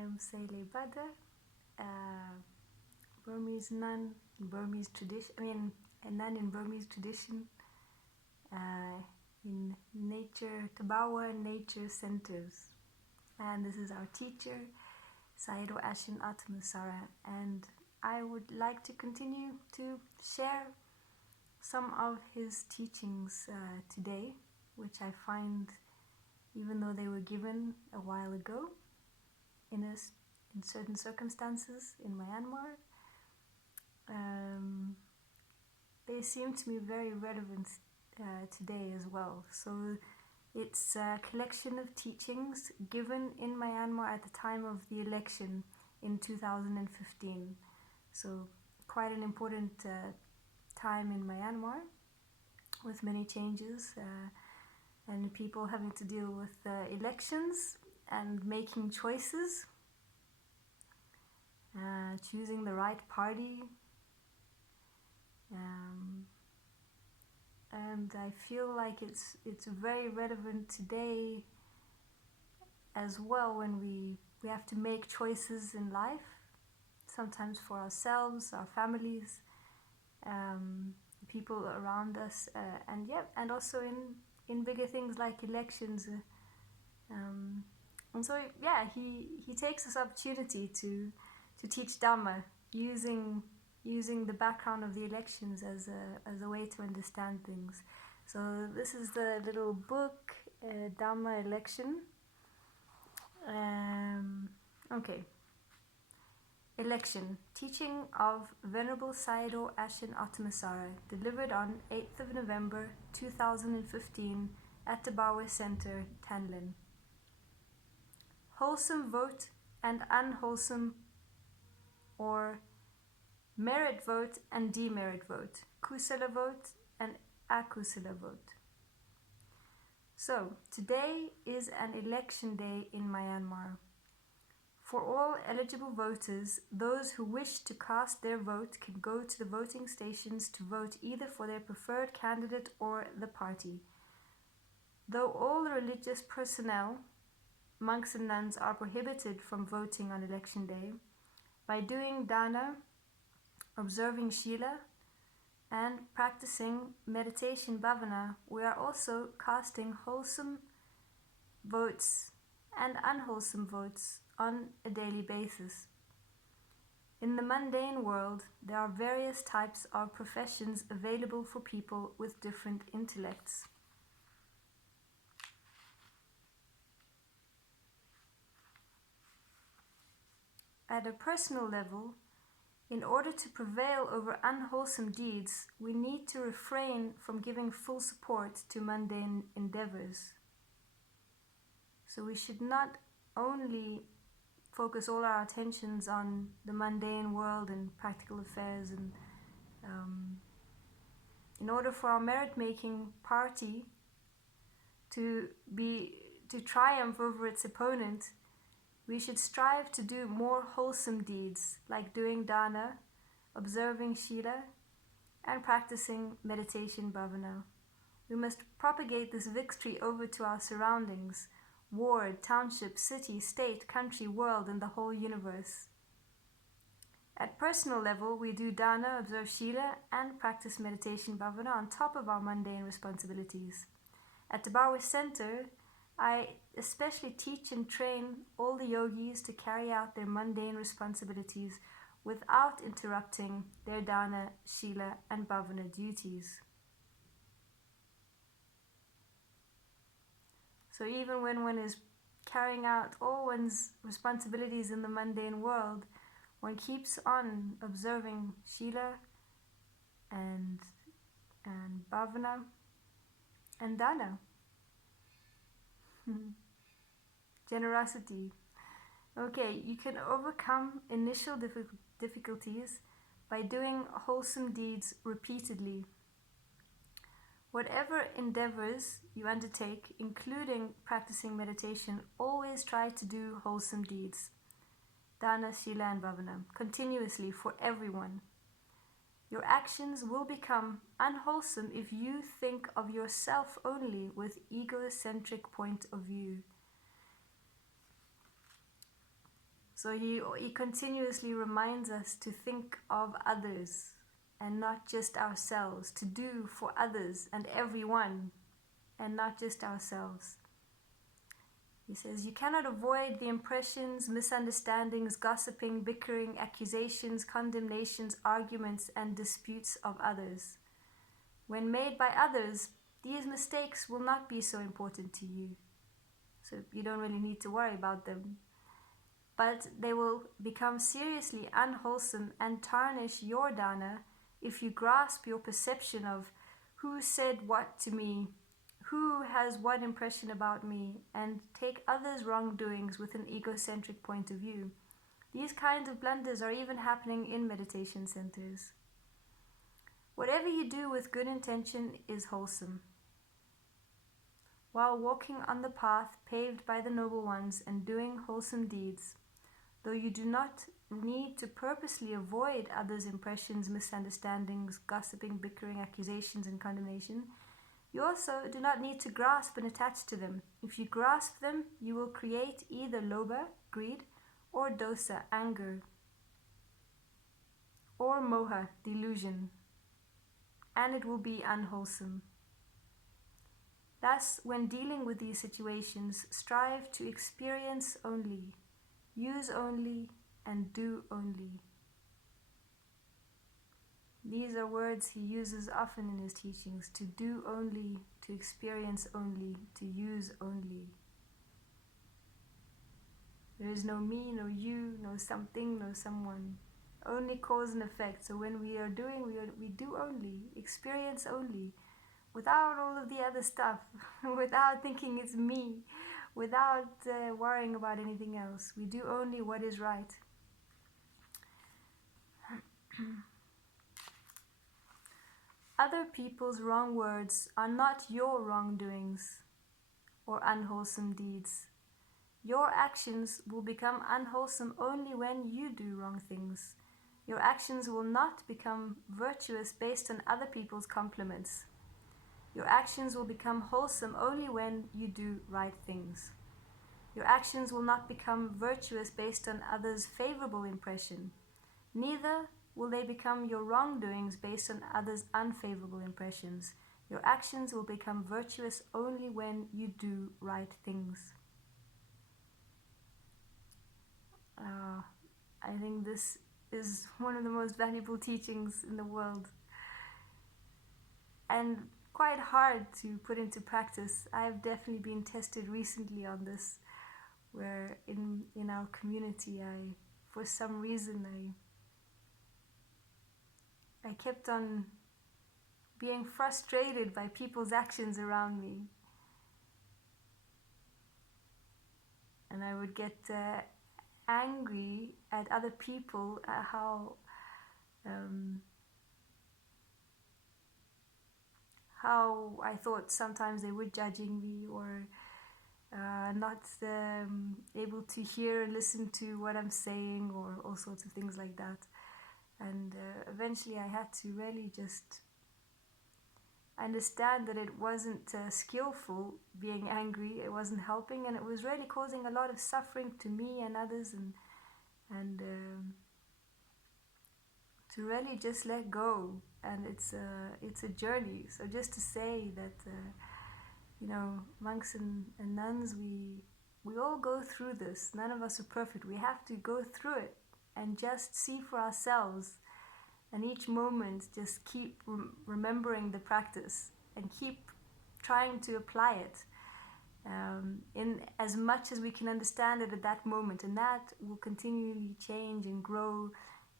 am sayadaw, Burmese nun in Burmese tradition. A nun in Burmese tradition in nature, Tabawa nature centers. And this is our teacher, sayadaw ashin ottamasara. And I would like to continue to share some of his teachings today, which I find, even though they were given a while ago, in certain circumstances in Myanmar, they seem to me very relevant today as well. So it's a collection of teachings given in Myanmar at the time of the election in 2015. So quite an important time in Myanmar, with many changes and people having to deal with elections and making choices, choosing the right party, and I feel like it's very relevant today as well, when we have to make choices in life, sometimes for ourselves, our families, people around us, and also in bigger things like elections, and so he takes this opportunity to teach dhamma using the background of the elections as a way to understand things. So this is the little book, Dhamma Election. Okay. Election, teaching of Venerable Sayadaw Ashin Ottamasara, delivered on 8th of November 2015 at the Bawa Center, Tanlin. Wholesome vote and unwholesome, or merit vote and demerit vote, kusala vote and akusala vote. So, today is an election day in Myanmar. For all eligible voters, those who wish to cast their vote can go to the voting stations to vote either for their preferred candidate or the party. Though all religious personnel, monks and nuns, are prohibited from voting on election day, by doing dana, observing shila, and practicing meditation bhavana, we are also casting wholesome votes and unwholesome votes on a daily basis. In the mundane world, there are various types of professions available for people with different intellects. At a personal level, in order to prevail over unwholesome deeds, we need to refrain from giving full support to mundane endeavors. So we should not only focus all our attentions on the mundane world and practical affairs, and in order for our merit-making party to triumph over its opponent, we should strive to do more wholesome deeds, like doing dana, observing shila, and practicing meditation bhavana. We must propagate this victory over to our surroundings, ward, township, city, state, country, world, and the whole universe. At personal level, we do dana, observe shila, and practice meditation bhavana on top of our mundane responsibilities. At the Bawa Center, I especially teach and train all the yogis to carry out their mundane responsibilities without interrupting their dana, shila, and bhavana duties. So even when one is carrying out all one's responsibilities in the mundane world, one keeps on observing shila and bhavana and dana. Generosity. Okay, you can overcome initial difficulties by doing wholesome deeds repeatedly. Whatever endeavors you undertake, including practicing meditation, always try to do wholesome deeds, dana, shila, and bhavana, continuously for everyone. Your actions will become unwholesome if you think of yourself only with egocentric point of view. So he continuously reminds us to think of others and not just ourselves, to do for others and everyone and not just ourselves. He says, you cannot avoid the impressions, misunderstandings, gossiping, bickering, accusations, condemnations, arguments, and disputes of others. When made by others, these mistakes will not be so important to you. So you don't really need to worry about them. But they will become seriously unwholesome and tarnish your dana if you grasp your perception of who said what to me, who has what impression about me, and take others' wrongdoings with an egocentric point of view. These kinds of blunders are even happening in meditation centers. Whatever you do with good intention is wholesome. While walking on the path paved by the noble ones and doing wholesome deeds, though you do not need to purposely avoid others' impressions, misunderstandings, gossiping, bickering, accusations, and condemnation, you also do not need to grasp and attach to them. If you grasp them, you will create either lobha, greed, or dosa, anger, or moha, delusion, and it will be unwholesome. Thus, when dealing with these situations, strive to experience only, use only, and do only. These are words he uses often in his teachings: to do only, to experience only, to use only. There is no me, no you, no something, no someone. Only cause and effect. So when we are doing, we do only, experience only, without all of the other stuff, without thinking it's me, without worrying about anything else. We do only what is right. Other people's wrong words are not your wrongdoings or unwholesome deeds. Your actions will become unwholesome only when you do wrong things. Your actions will not become virtuous based on other people's compliments. Your actions will become wholesome only when you do right things. Your actions will not become virtuous based on others' favorable impression. Neither will they become your wrongdoings based on others' unfavorable impressions. Your actions will become virtuous only when you do right things. I think this is one of the most valuable teachings in the world, and quite hard to put into practice. I have definitely been tested recently on this, where in our community, for some reason, I kept on being frustrated by people's actions around me, and I would get angry at other people at how I thought sometimes they were judging me, or not able to hear and listen to what I'm saying, or all sorts of things like that. And eventually I had to really just understand that it wasn't skillful being angry, it wasn't helping, and it was really causing a lot of suffering to me and others, and to really just let go. And it's a journey. So just to say that monks and nuns, we all go through this. None of us are perfect. We have to go through it and just see for ourselves, and each moment just keep remembering the practice and keep trying to apply it in as much as we can understand it at that moment, and that will continually change and grow,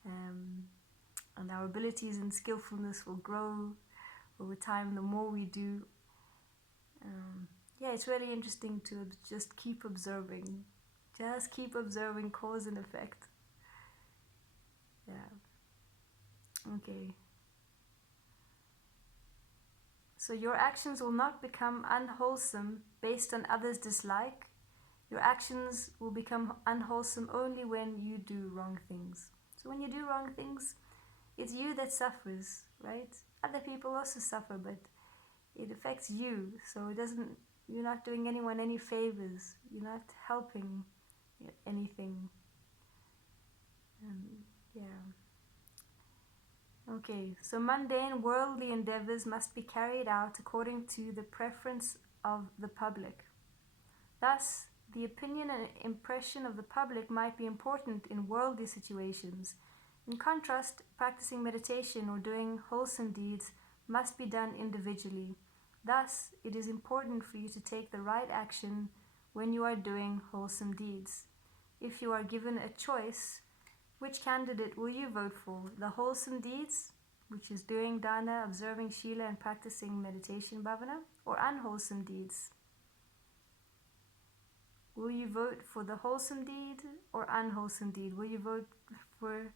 and our abilities and skillfulness will grow over time the more we do. It's really interesting to just keep observing cause and effect. Okay. So your actions will not become unwholesome based on others' dislike. Your actions will become unwholesome only when you do wrong things. So when you do wrong things, it's you that suffers, right? Other people also suffer, but it affects you. So you're not doing anyone any favors. You're not helping anything. Yeah. Okay, so mundane worldly endeavors must be carried out according to the preference of the public. Thus, the opinion and impression of the public might be important in worldly situations. In contrast, practicing meditation or doing wholesome deeds must be done individually. Thus, it is important for you to take the right action when you are doing wholesome deeds. If you are given a choice, which candidate will you vote for? The wholesome deeds, which is doing dana, observing shila, and practicing meditation bhavana, or unwholesome deeds? Will you vote for the wholesome deed or unwholesome deed? Will you vote for...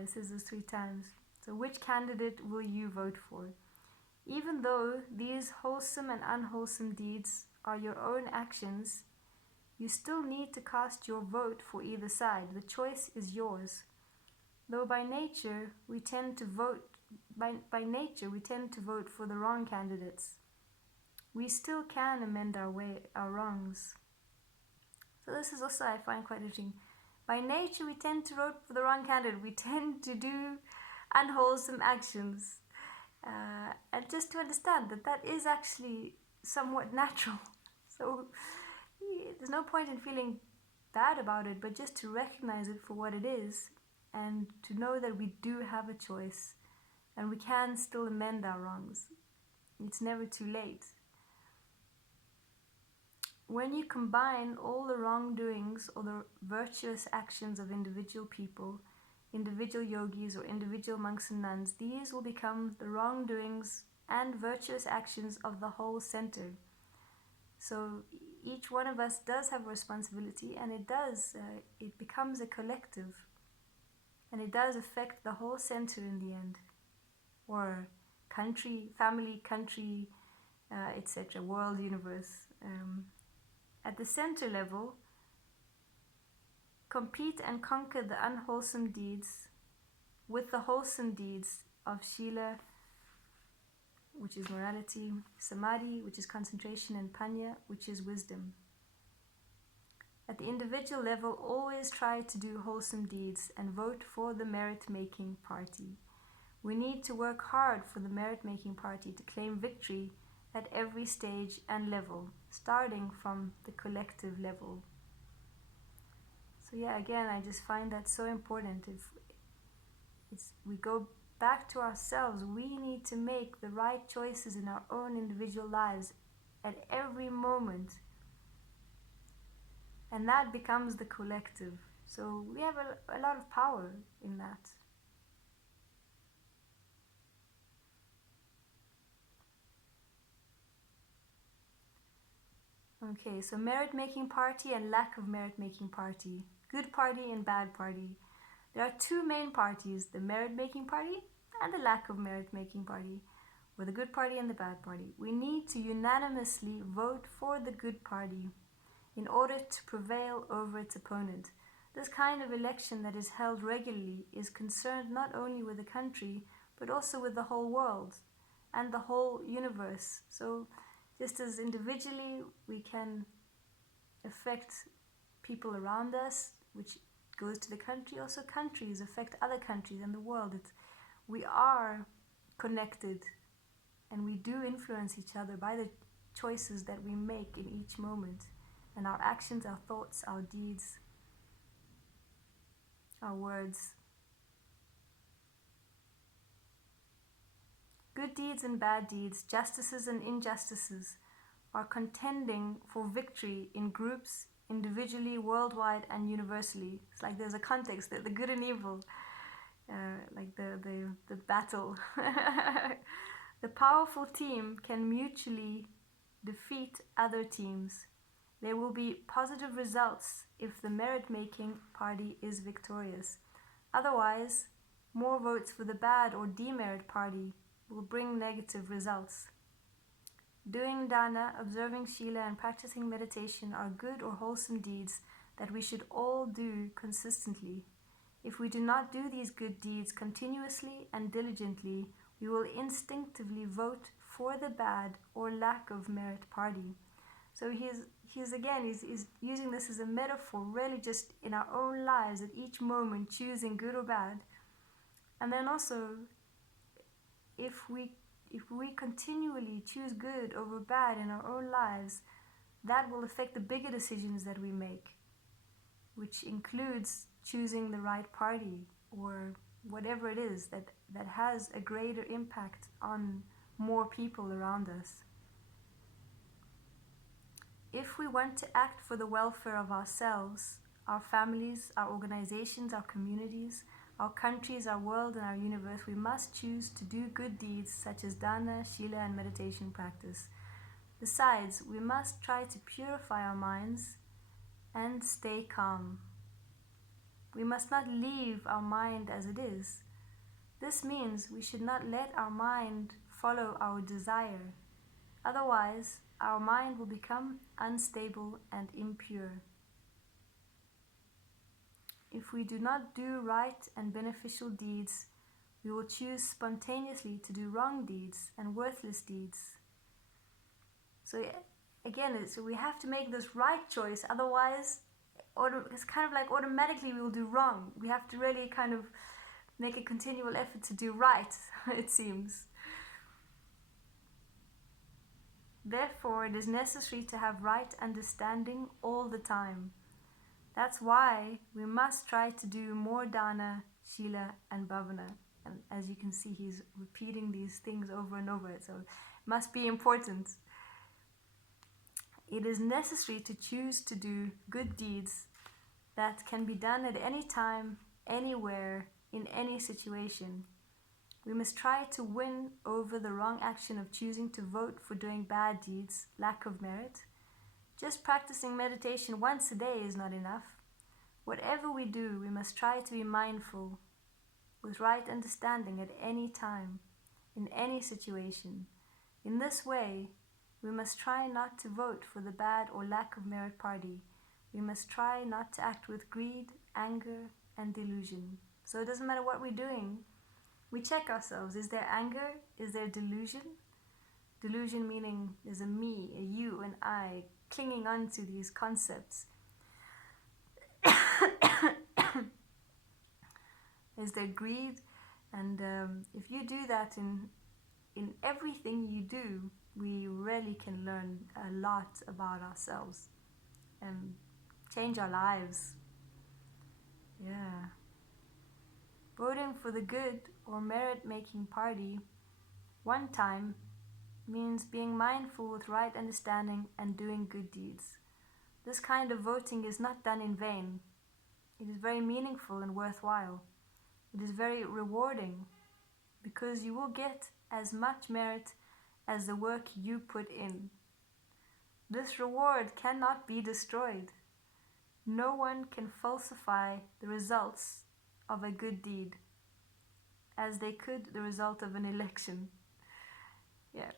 this is the 3 times. So which candidate will you vote for? Even though these wholesome and unwholesome deeds are your own actions, you still need to cast your vote for either side. The choice is yours. Though by nature we tend to vote for the wrong candidates, we still can amend our wrongs. So this is also, I find, quite interesting. By nature we tend to vote for the wrong candidate. We tend to do unwholesome actions. And just to understand that is actually somewhat natural. So there's no point in feeling bad about it, but just to recognize it for what it is, and to know that we do have a choice and we can still amend our wrongs. It's never too late. When you combine all the wrongdoings or the virtuous actions of individual people, individual yogis or individual monks and nuns, these will become the wrongdoings and virtuous actions of the whole center. So each one of us does have a responsibility, and it becomes a collective, and it does affect the whole center in the end, or country, family, country, etc., world, universe. At the center level, compete and conquer the unwholesome deeds with the wholesome deeds of Shila, which is morality, Samadhi, which is concentration, and Panya, which is wisdom. At the individual level, always try to do wholesome deeds and vote for the merit-making party. We need to work hard for the merit-making party to claim victory at every stage and level, starting from the collective level. So yeah, again, I just find that so important. If we go back to ourselves, we need to make the right choices in our own individual lives at every moment. And that becomes the collective. So we have a lot of power in that. Okay, so merit-making party and lack of merit-making party. Good party and bad party. There are 2 main parties, the merit-making party and the lack of merit-making party, or the good party and the bad party. We need to unanimously vote for the good party in order to prevail over its opponent. This kind of election that is held regularly is concerned not only with the country, but also with the whole world and the whole universe. So just as individually we can affect people around us, which goes to the country, also countries affect other countries and the world. We are connected, and we do influence each other by the choices that we make in each moment, and our actions, our thoughts, our deeds, our words. Good deeds and bad deeds, justices and injustices are contending for victory in groups, individually, worldwide, and universally. It's like there's a context, the good and evil, like the battle. The powerful team can mutually defeat other teams. There will be positive results if the merit-making party is victorious. Otherwise, more votes for the bad or demerit party will bring negative results. Doing dana, observing shila, and practicing meditation are good or wholesome deeds that we should all do consistently. If we do not do these good deeds continuously and diligently, we will instinctively vote for the bad or lack of merit party. So he's using this as a metaphor, really just in our own lives at each moment, choosing good or bad. And then also, if we continually choose good over bad in our own lives, that will affect the bigger decisions that we make, which includes choosing the right party or whatever it is that has a greater impact on more people around us. If we want to act for the welfare of ourselves, our families, our organizations, our communities, our countries, our world, and our universe, we must choose to do good deeds such as dana, shila, and meditation practice. Besides, we must try to purify our minds and stay calm. We must not leave our mind as it is. This means we should not let our mind follow our desire. Otherwise, our mind will become unstable and impure. If we do not do right and beneficial deeds, we will choose spontaneously to do wrong deeds and worthless deeds. So again, so we have to make this right choice, otherwise it's kind of like automatically we will do wrong. We have to really kind of make a continual effort to do right, it seems. Therefore, it is necessary to have right understanding all the time. That's why we must try to do more dana, shila, and bhavana. And as you can see, he's repeating these things over and over, so it must be important. It is necessary to choose to do good deeds that can be done at any time, anywhere, in any situation. We must try to win over the wrong action of choosing to vote for doing bad deeds, lack of merit. Just practicing meditation once a day is not enough. Whatever we do, we must try to be mindful, with right understanding at any time, in any situation. In this way, we must try not to vote for the bad or lack of merit party. We must try not to act with greed, anger, and delusion. So it doesn't matter what we're doing. We check ourselves. Is there anger? Is there delusion? Delusion meaning there's a me, a you, an I, clinging on to these concepts. Is there greed? And if you do that in everything you do, we really can learn a lot about ourselves and change our lives. Yeah. Voting for the good or merit-making party one time means being mindful with right understanding and doing good deeds. This kind of voting is not done in vain. It is very meaningful and worthwhile. It is very rewarding because you will get as much merit as the work you put in. This reward cannot be destroyed. No one can falsify the results of a good deed as they could the result of an election. Yeah.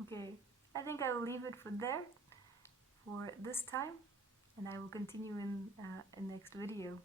Okay, I think I will leave it for this time, and I will continue in the next video.